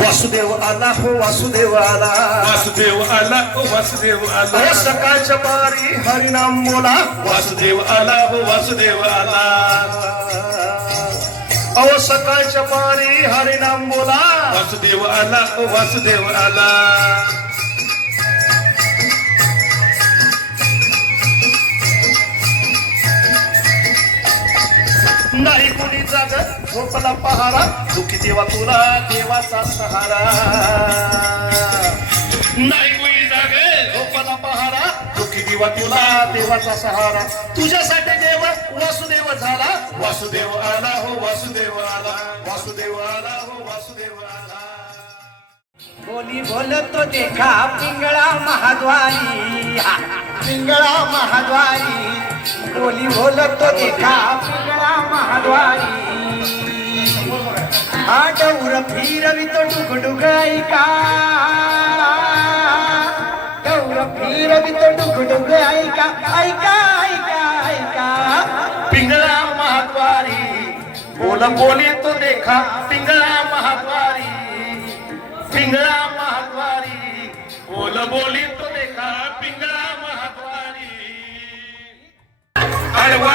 वासुदेव आला हो वासुदेव आला. वासुदेव आला ओ वासुदेव आला. अहो सकाळच्या पारी हरिनाम बोला. वासुदेव आला हो वासुदेव आला. अहो सकाळच्या पारी हरिनाम बोला. वासुदेव आला ओ वासुदेव आला. नाही लाग झोपला पहारा दुखी देवा तुला देवाचा सहारा नाही कोणी जाग झोपला पहारा दुखी देवा तुला देवाचा सहारा तुझ्यासाठी देव वासुदेव झाला. वासुदेव आला हो वासुदेव आला. वासुदेव आला हो वासुदेव आला. बोली बोलतो देखा पिंगळा महाद्वारी. पिंगळा महाद्वारी. बोली बोलतो देखा पिंगळा महाद्वारी. डौर फिरवितो डुगडुग ऐका डौर फिरवितो डुगडुग ऐका ऐका ऐका ऐका पिंगळा महाद्वारी बोल बोले तो देखा पिंगळा महाद्वारी पिंगळा महाद्वारी बोल बोले तो देखा पिंगळा महाद्वारी आडवा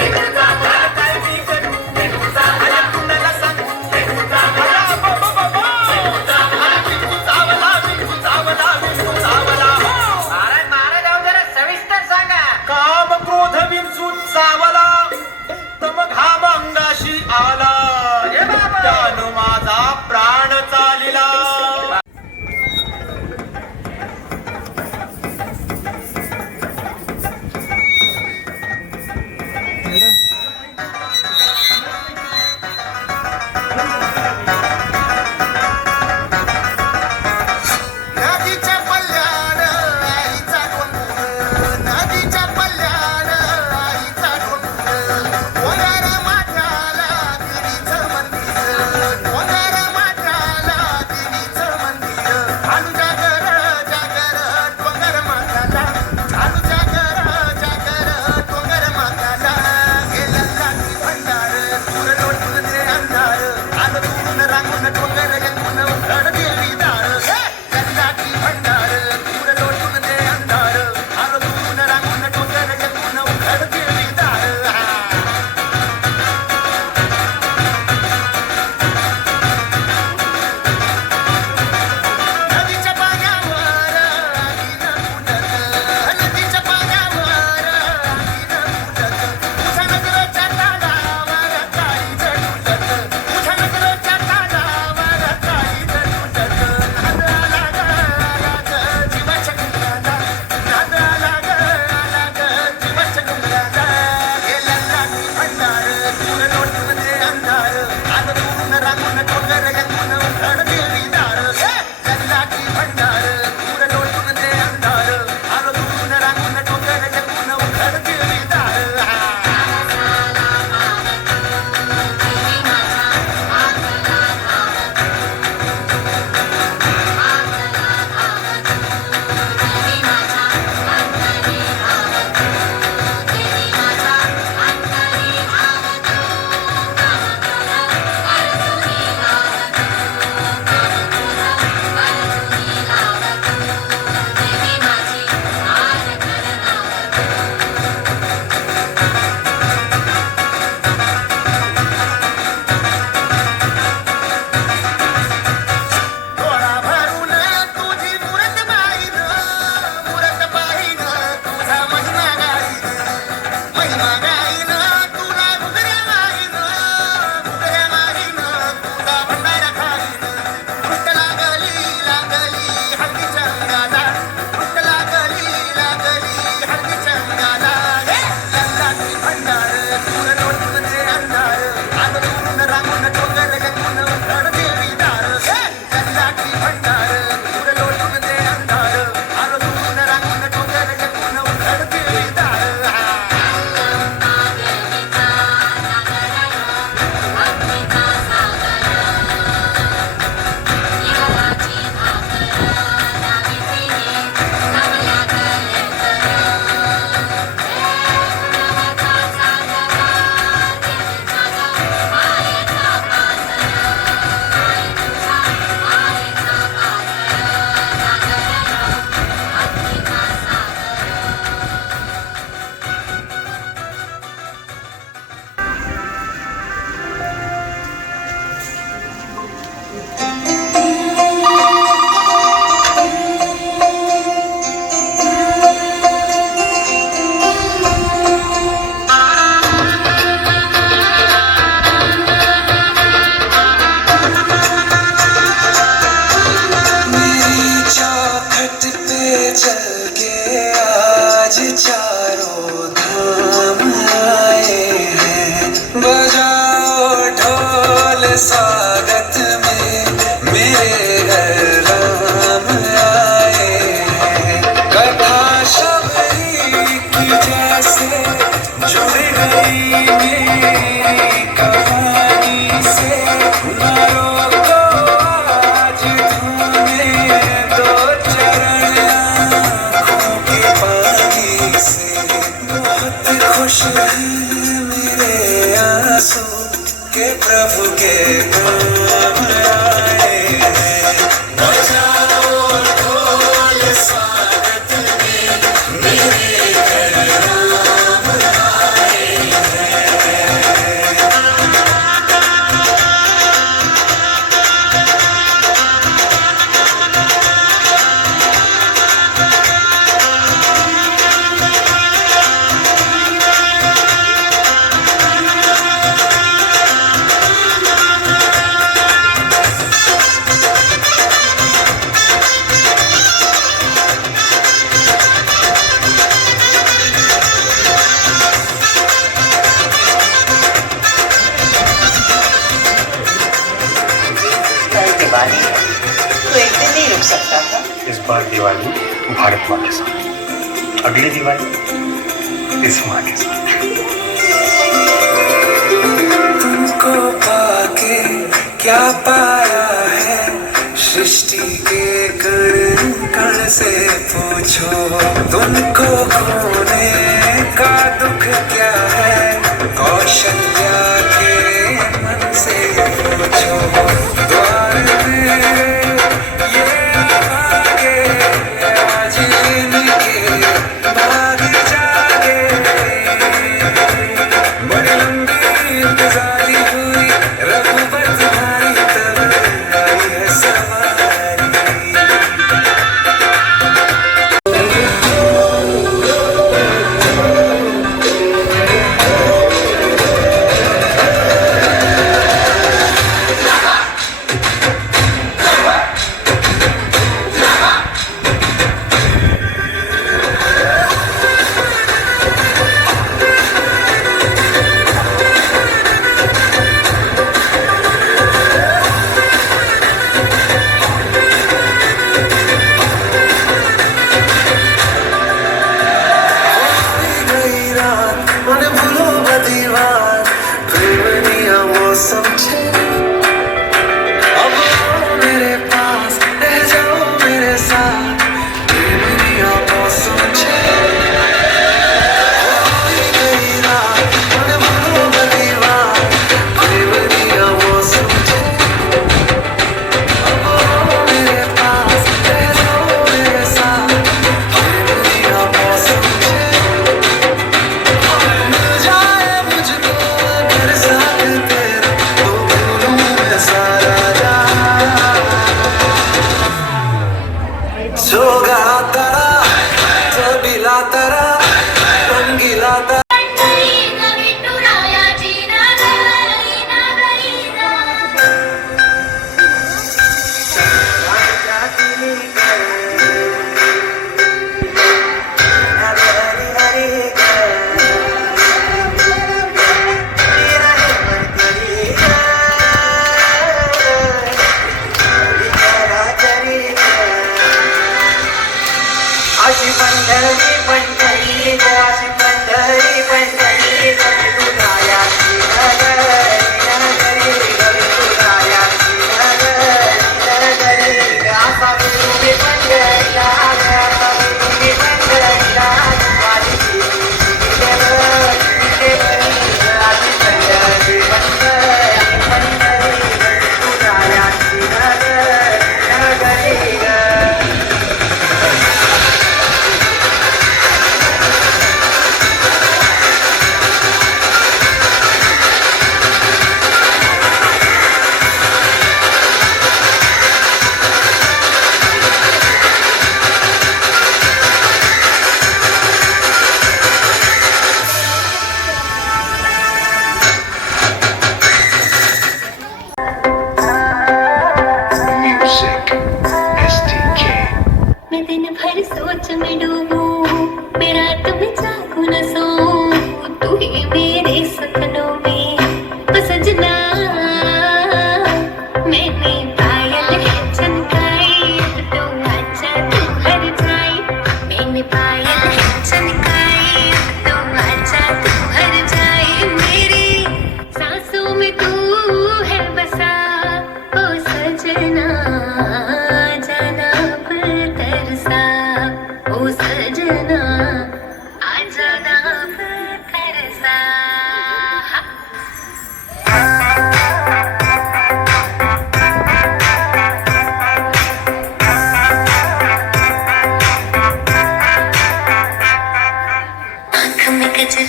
बार दिवाली भारत माँ के साथ। अगली दिवाली इस माँ के साथ। तुमको पाके क्या पाया है? सृष्टि के कण कण से पूछो, तुमको खोने का दुख क्या है? कौशल्या के मन से पूछो। Thank you.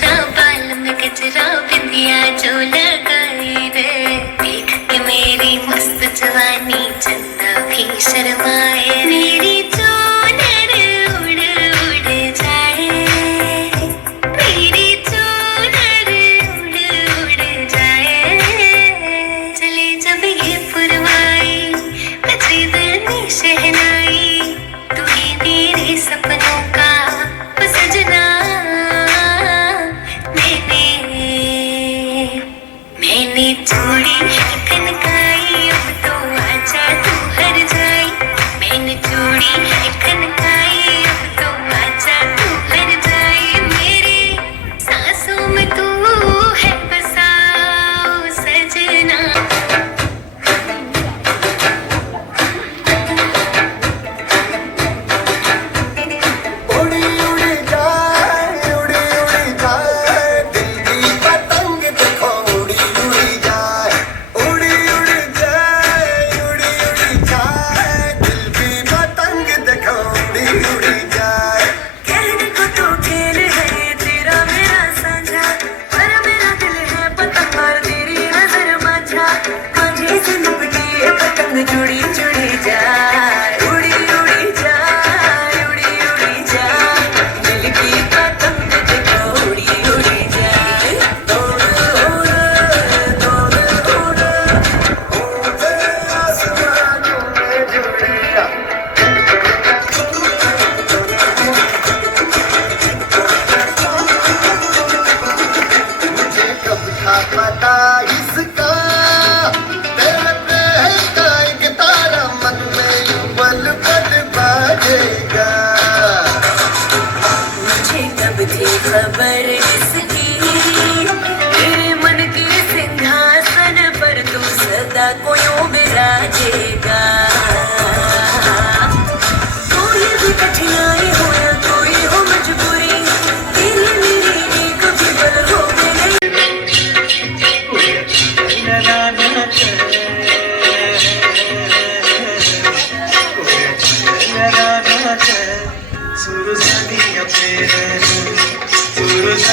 love. me.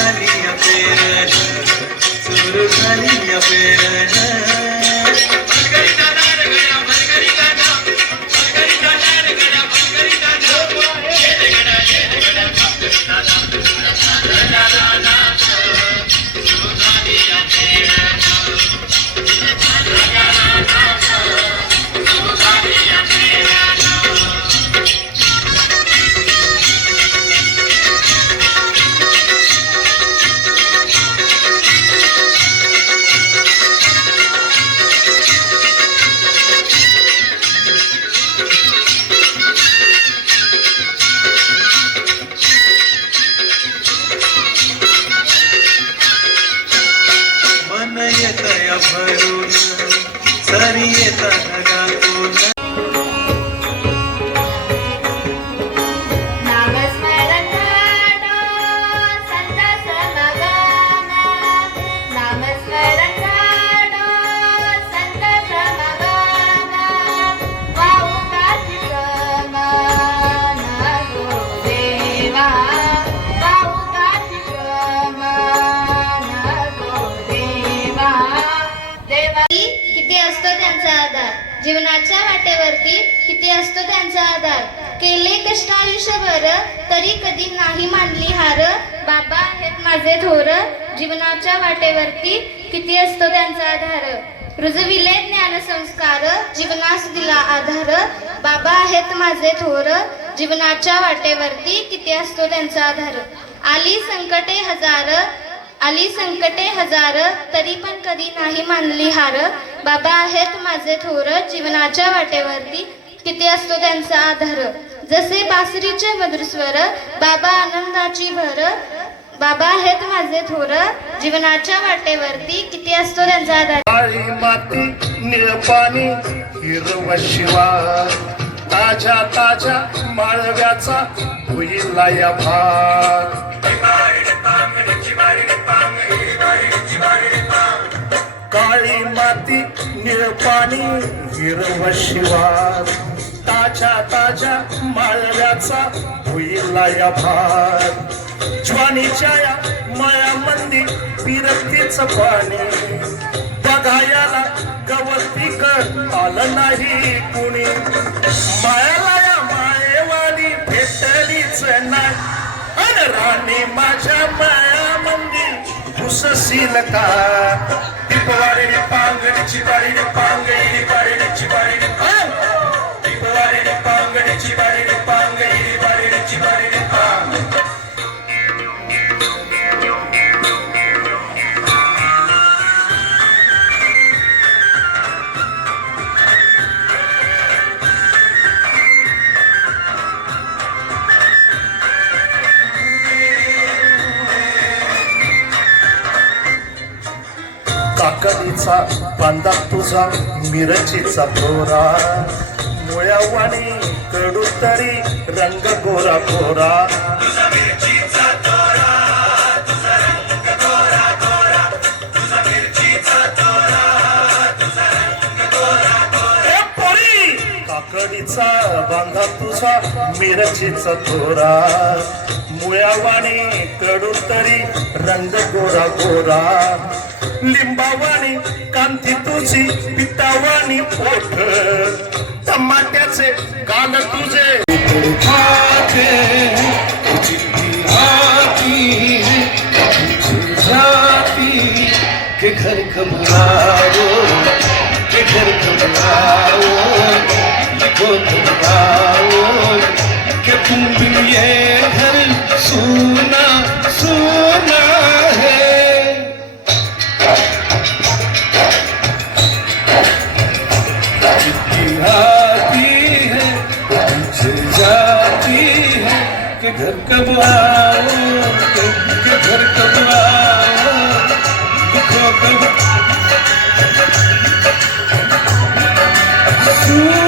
सुरू झाली अपेरण सुरू झाली अपेरण किती असतो त्यांचा आधार? जीवनाच्या वाटेवरती किती असतो त्यांचा आधार? केले कष्ट आयुष्यभर तरी कधी नाही मानली हार. बाबा आहेत माझे थोर जीवनाच्या वाटेवरती किती असतो त्यांचा आधार? रुजविले ज्ञान संस्कार जीवनास दिला आधार. बाबा आहेत माझे थोर जीवनाच्या वाटेवरती किती असतो त्यांचा आधार? आली संकटे हजार आली संकटे हजार तरी पण कधी नाही मानली हार. बाबा आहेत माझे थोर जीवनाच्या वाटेवरती किती असतो त्यांचा आधार. जसे बासरीचे मधुर स्वर बाबा आनंदाची भर. बाबा आहेत माझे थोर जीवनाच्या वाटेवरती किती असतो त्यांचा आधार. काळी माती निळपाणी हिरव शिवा. ताज्या ताज्या माळव्याचा होईल या भार. काळी माती निळ पाणी हिरव शिवार. ताज्या ताज्या माळव्याचा होईला या भार. ज्वानीच्या या मळ्यामंदी पिरतीच पाणी. बघायला गवती आलं नाही कुणी. मायाला या मायेवाली भेटलीच नाही. अन राणी माझ्या मायामंदी घुसशील का? இப்போ வரணிப்பாங்க நிச்சு பரிணிப்பாங்க இனி பரிணிச்சு பரிணிப்பாங்க இப்போ வரணிப்பாங்க நிச்சு பரிணி काकडीचा बांधा तुझा मिरचीचा तोरा मुळ्यावाणी कडू तरी रंग गोरा गोरा! काकडीचा बांधा तुझा मिरचीचा तोरा. मुळ्यावाणी कडू रंग गोरा। गोरा लिंबावाणी, कांती तुझी, पितावाणी पोट टमाट्याचे गाल तुझे। के घर के घर लिखो कमाओ के तुम बिन ये घर, सोना सोना। कि घर कब आओगे कि घर कब आओ लिखो कब सुनो